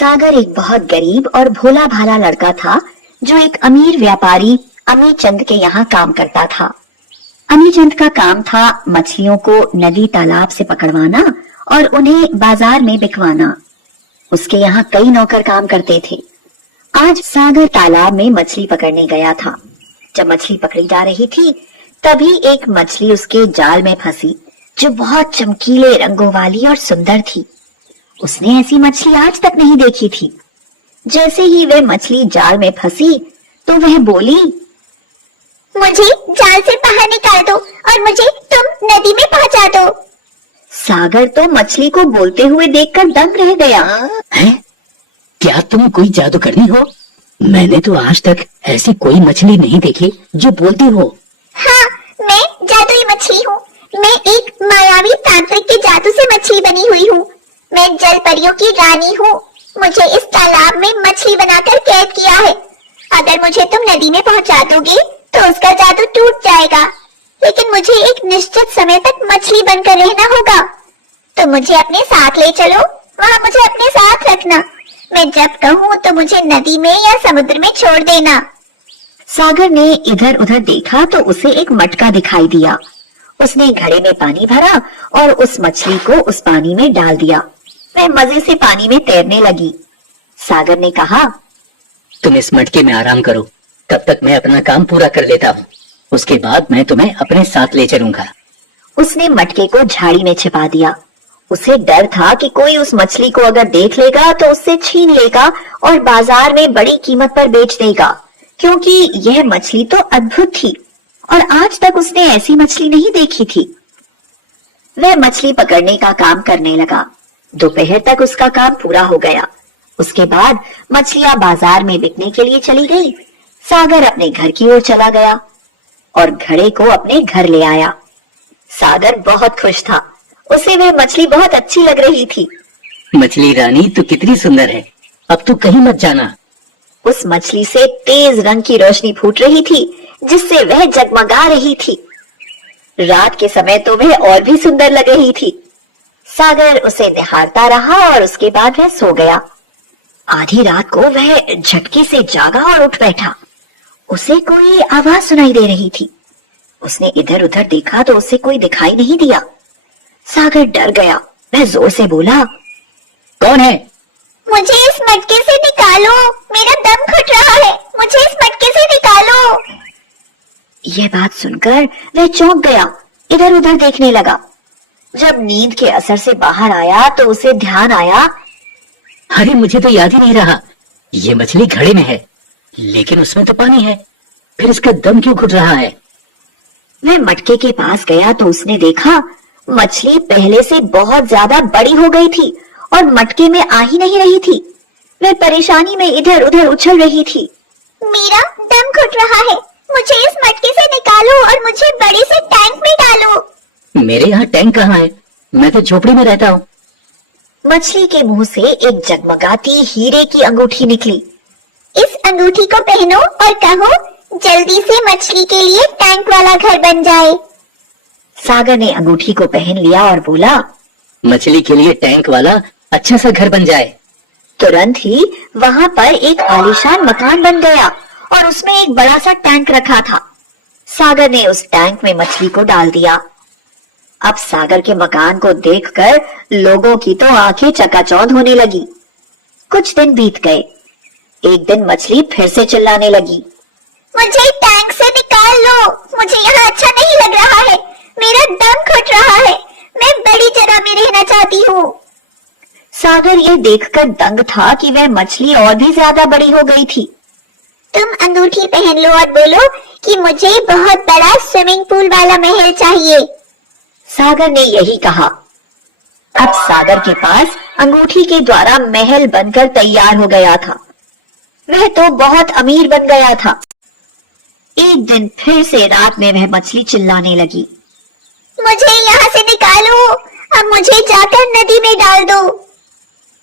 सागर एक बहुत गरीब और भोला भाला लड़का था जो एक अमीर व्यापारी अमीर चंद के यहाँ काम करता था। अमीर चंद का काम था मछलियों को नदी तालाब से पकड़वाना और उन्हें बाजार में बिकवाना। उसके यहाँ कई नौकर काम करते थे। आज सागर तालाब में मछली पकड़ने गया था। जब मछली पकड़ी जा रही थी तभी एक मछली उसके जाल में फंसी जो बहुत चमकीले रंगों वाली और सुंदर थी। उसने ऐसी मछली आज तक नहीं देखी थी। जैसे ही वह मछली जाल में फंसी तो वह बोली, मुझे जाल से बाहर निकाल दो और मुझे तुम नदी में पहुंचा दो। सागर तो मछली को बोलते हुए देखकर दंग रह गया। हैं? क्या तुम कोई जादूगरनी हो? मैंने तो आज तक ऐसी कोई मछली नहीं देखी जो बोलती हो। हाँ, मैं जादुई मछली हूँ। मैं एक मायावी तांत्रिक के जादू से मछली बनी हुई हूँ। मैं जल परियों की रानी हूँ। मुझे इस तालाब में मछली बनाकर कैद किया है। अगर मुझे तुम नदी में पहुँचा दोगे तो उसका जादू टूट जाएगा, लेकिन मुझे एक निश्चित समय तक मछली बनकर रहना होगा। तो मुझे अपने साथ ले चलो, वहाँ मुझे अपने साथ रखना। मैं जब कहूँ तो मुझे नदी में या समुद्र में छोड़ देना। सागर ने इधर उधर देखा तो उसे एक मटका दिखाई दिया। उसने घड़े में पानी भरा और उस मछली को उस पानी में डाल दिया। वह मजे से पानी में तैरने लगी। सागर ने कहा, तुम इस मटके में आराम करो, तब तक मैं अपना काम पूरा कर लेता हूँ। उसके बाद मैं तुम्हें अपने साथ ले चलूंगा। उसने मटके को झाड़ी में छिपा दिया। उसे डर था कि कोई उस मछली को अगर देख लेगा तो उससे छीन लेगा और बाजार में बड़ी कीमत पर बेच देगा, क्योंकि यह मछली तो अद्भुत थी और आज तक उसने ऐसी मछली नहीं देखी थी। वह मछली पकड़ने का काम करने लगा। दोपहर तक उसका काम पूरा हो गया। उसके बाद मछलियां बाजार में बिकने के लिए चली गई। सागर अपने घर की ओर चला गया और घड़े को अपने घर ले आया। सागर बहुत खुश था। उसे वह मछली बहुत अच्छी लग रही थी। मछली रानी तो कितनी सुंदर है, अब तो कहीं मत जाना। उस मछली से तेज रंग की रोशनी फूट रही थी जिससे वह जगमगा रही थी। रात के समय तो वह और भी सुंदर लग रही थी। सागर उसे निहारता रहा और उसके बाद वह सो गया। आधी रात को वह झटके से जागा और उठ बैठा। उसे कोई आवाज सुनाई दे रही थी। उसने इधर उधर देखा तो उसे कोई दिखाई नहीं दिया। सागर डर गया। वह जोर से बोला, कौन है? मुझे इस मटके से निकालो, मेरा दम घुट रहा है। मुझे इस मटके से निकालो। यह बात सुनकर वह चौंक गया। इधर उधर देखने लगा। जब नींद के असर से बाहर आया तो उसे ध्यान आया, अरे मुझे तो याद ही नहीं रहा। ये मछली घड़े में है, लेकिन उसमें तो पानी है, फिर इसका दम क्यों घुट रहा है? वह मटके के पास गया तो उसने देखा मछली पहले से बहुत ज्यादा बड़ी हो गई थी और मटके में आ ही नहीं रही थी। वह परेशानी में इधर उधर उछल रही थी। मेरा दम घुट रहा है। मुझे इस मटके से निकालो और मुझे बड़े से टैंक में डालो। मेरे यहाँ टैंक कहाँ है? मैं तो झोपड़ी में रहता हूँ। मछली के मुंह से एक जगमगाती हीरे की अंगूठी निकली। इस अंगूठी को पहनो और कहो, जल्दी से मछली के लिए टैंक वाला घर बन जाए। सागर ने अंगूठी को पहन लिया और बोला, मछली के लिए टैंक वाला अच्छा सा घर बन जाए। तुरंत ही वहाँ पर एक आलीशान मकान बन गया और उसमें एक बड़ा सा टैंक रखा था। सागर ने उस टैंक में मछली को डाल दिया। अब सागर के मकान को देखकर लोगों की तो आंखें चकाचौंध होने लगी। कुछ दिन बीत गए। एक दिन मछली फिर से चिल्लाने लगी, मुझे टैंक से निकाल लो। मुझे यहाँ अच्छा नहीं लग रहा है। मेरा दम घुट रहा है। मैं बड़ी जगह में रहना चाहती हूँ। सागर यह देखकर दंग था कि वह मछली और भी ज्यादा बड़ी हो गई थी। तुम अंगूठी पहन लो और बोलो कि मुझे बहुत बड़ा स्विमिंग पूल वाला महल चाहिए। सागर ने यही कहा। अब सागर के पास अंगूठी के द्वारा महल बनकर तैयार हो गया था। वह तो बहुत अमीर बन गया था। एक दिन फिर से रात में वह मछली चिल्लाने लगी, मुझे यहाँ से निकालो। अब मुझे जाकर नदी में डाल दो।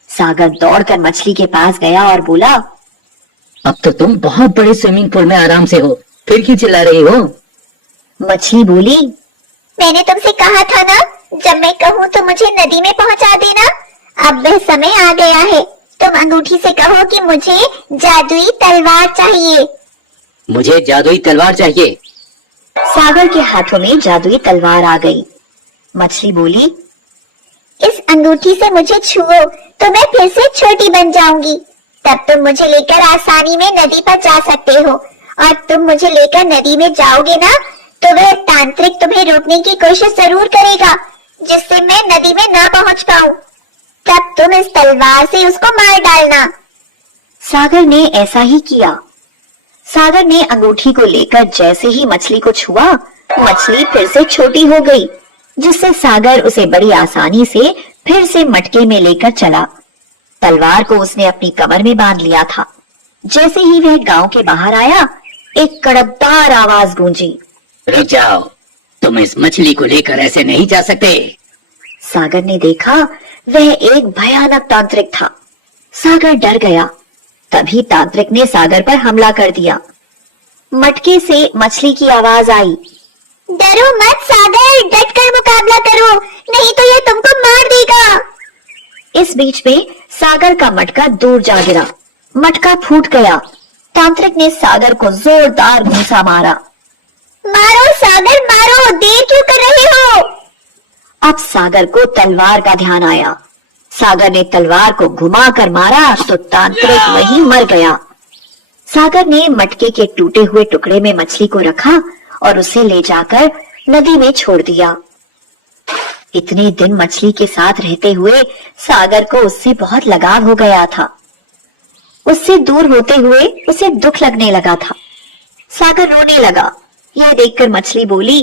सागर दौड़कर मछली के पास गया और बोला, अब तो तुम बहुत बड़े स्विमिंग पूल में आराम से हो, फिर क्यों चिल्ला रही हो? मछली बोली, मैंने तुमसे कहा था ना, जब मैं कहूँ तो मुझे नदी में पहुँचा देना। अब वह समय आ गया है। तुम तुम अंगूठी से कहो कि मुझे जादुई तलवार चाहिए। मुझे जादुई तलवार चाहिए। सागर के हाथों में जादुई तलवार आ गई। मछली बोली, इस अंगूठी से मुझे छुओ तो मैं फिर से छोटी बन जाऊंगी। तब तुम मुझे लेकर आसानी में नदी पर जा सकते हो, और तुम मुझे लेकर नदी में जाओगे ना तो वह तांत्रिक तुम्हें रोकने की कोशिश जरूर करेगा, जिससे मैं नदी में ना पहुंच पाऊं। तब तुम इस तलवार से उसको मार डालना। सागर ने ऐसा ही किया। सागर ने अंगूठी को लेकर जैसे ही मछली को छुआ, मछली फिर से छोटी हो गई, जिससे सागर उसे बड़ी आसानी से फिर से मटके में लेकर चला। तलवार को उसने अपनी कमर में बांध लिया था। जैसे ही वह गांव के बाहर आया, एक कड़कदार आवाज गूंजी, रुक जाओ, तुम इस मछली को लेकर ऐसे नहीं जा सकते। सागर ने देखा वह एक भयानक तांत्रिक था। सागर डर गया। तभी तांत्रिक ने सागर पर हमला कर दिया। मटके से मछली की आवाज आई, डरो मत सागर, डटकर मुकाबला करो, नहीं तो ये तुमको मार देगा। इस बीच में सागर का मटका दूर जा गिरा। मटका फूट गया। तांत्रिक ने सागर को जोरदार घूंसा मारा। मारो सागर मारो, देर क्यों कर रहे हो? अब सागर को तलवार का ध्यान आया। सागर ने तलवार को घुमाकर मारा तो तांत्रिक वहीं मर गया। सागर ने मटके के टूटे हुए टुकड़े में मछली को रखा और उसे ले जाकर नदी में छोड़ दिया। इतने दिन मछली के साथ रहते हुए सागर को उससे बहुत लगाव हो गया था। उससे दूर होते हुए उसे दुख लगने लगा था। सागर रोने लगा। यह देखकर मछली बोली,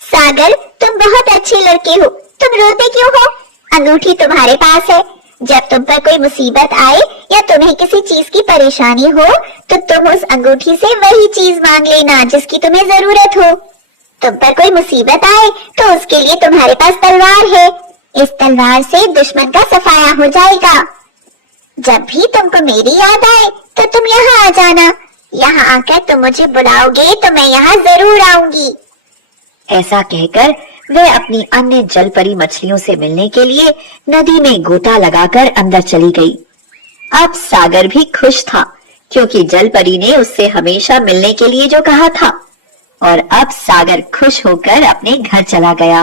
सागर तुम बहुत अच्छे लड़के हो, तुम रोते क्यों हो? अंगूठी तुम्हारे पास है। जब तुम पर कोई मुसीबत आए या तुम्हें किसी चीज की परेशानी हो तो तुम उस अंगूठी से वही चीज मांग लेना जिसकी तुम्हें जरूरत हो। तुम पर कोई मुसीबत आए तो उसके लिए तुम्हारे पास तलवार है। इस तलवार से दुश्मन का सफाया हो जाएगा। जब भी तुमको मेरी याद आए तो तुम यहाँ आ जाना। यहाँ आकर तुम मुझे बुलाओगे तो मैं यहाँ जरूर आऊंगी। ऐसा कहकर वह अपनी अन्य जलपरी मछलियों से मिलने के लिए नदी में गोता लगाकर अंदर चली गई। अब सागर भी खुश था, क्योंकि जलपरी ने उससे हमेशा मिलने के लिए जो कहा था। और अब सागर खुश होकर अपने घर चला गया।